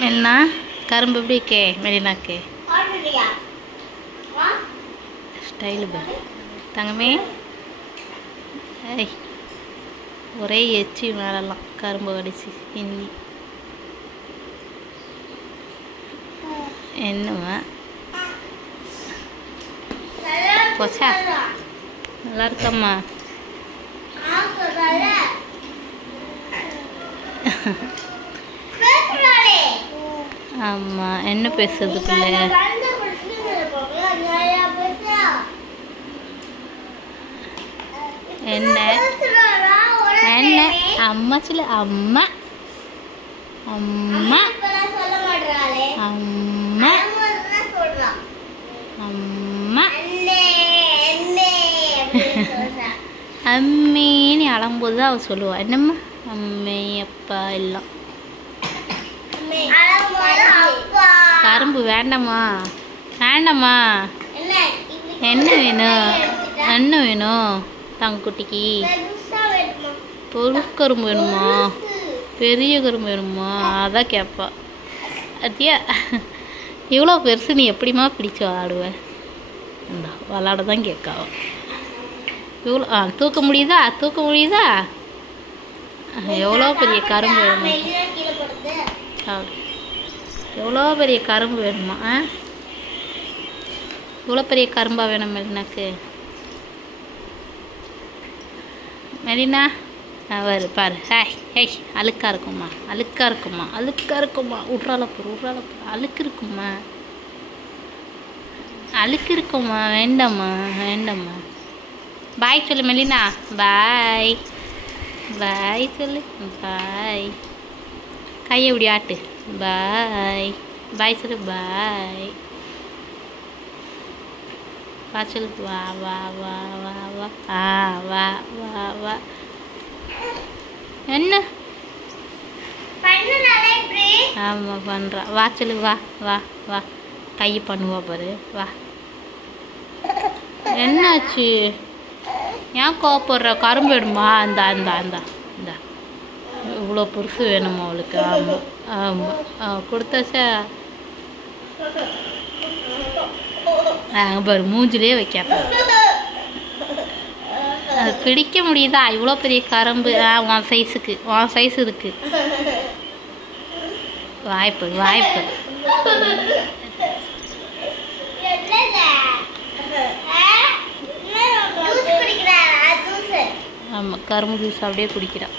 மெலினா கரும்பு எப்படி இருக்கே மெலினாக்கு ஸ்டைலு பாரு தங்கமே. ஏய் ஒரே எச்சி மேலெல்லாம் கரும்பு கடிச்சு ஹிந்தி என்னவா போச்சா நல்லா இருக்கம்மா. ஆமா என்ன பேசுறது பிள்ளை? என்ன என்ன அம்மா சொல்ல அம்மா அம்மா அம்மா அம்மா அம்மேன்னு அழும்போது தான் அவள் சொல்லுவா. என்னம்மா அம்மே அப்பா எல்லாம். கரும்பு வேண்டாமா வேண்டாமா? என்ன வேணும் என்ன வேணும் தங்கக்குட்டிக்கு? பொருட்கரும்பு வேணுமா பெரிய கரும்பு வேணுமா? அதான் கேட்பா. அத்தியா இவ்வளோ பெருசு நீ எப்படிமா பிடிச்சி விளாடுவேன்? இந்த விளாட தான் கேட்காவ. இவ்வளோ தூக்க முடியுதா தூக்க முடியுதா? எவ்வளோ பெரிய கரும்பு வேணுமா? எவ்வளோ பெரிய கரும்பு வேணுமா? இவ்வளோ பெரிய கரும்பா வேணும் மெலினாக்கு? மெலினா வரு பாரு. ஹேய் ஹேய் அழுக்கா இருக்குமா அழுக்கா இருக்குமா அழுக்கா இருக்குமா? விட்றாலப்பூர் அழுக்கு இருக்குமா அழுக்கு இருக்குமா? வேண்டாம்மா வேண்டாம்மா. பாய் சொல்லு மெலினா. பாய் பாய் சொல்லு. பாய் கையை இப்படி ஆட்டு. பாய் பாய் சொல்லு. பாய் வா சொல்லு. வா வா வா வா வா வா வா வா. என்ன ஆமாம் பண்ணுறா. வா சொல்லு. வா வா வா கை பண்ணுவா பாரு. வா என்னாச்சு ஏன் கோவப்படுற? கரும்பு வேணுமா? இந்தா இந்தா இந்தா இந்தா இவ்வளோ பெருசு வேணுமா அவளுக்கு? ஆமாம் ஆமாம் கொடுத்தாச்சா? பாரு மூஞ்சிலே வைக்காப்ப. அது பிடிக்க முடியுதா? இவ்வளோ பெரிய கரும்பு உன் சைஸுக்கு உன் சைஸ் இருக்கு. வாய்ப்பு வாய்ப்பு. ஆமாம் கரும்பு ஜூஸ் அப்படியே குடிக்கிறான்.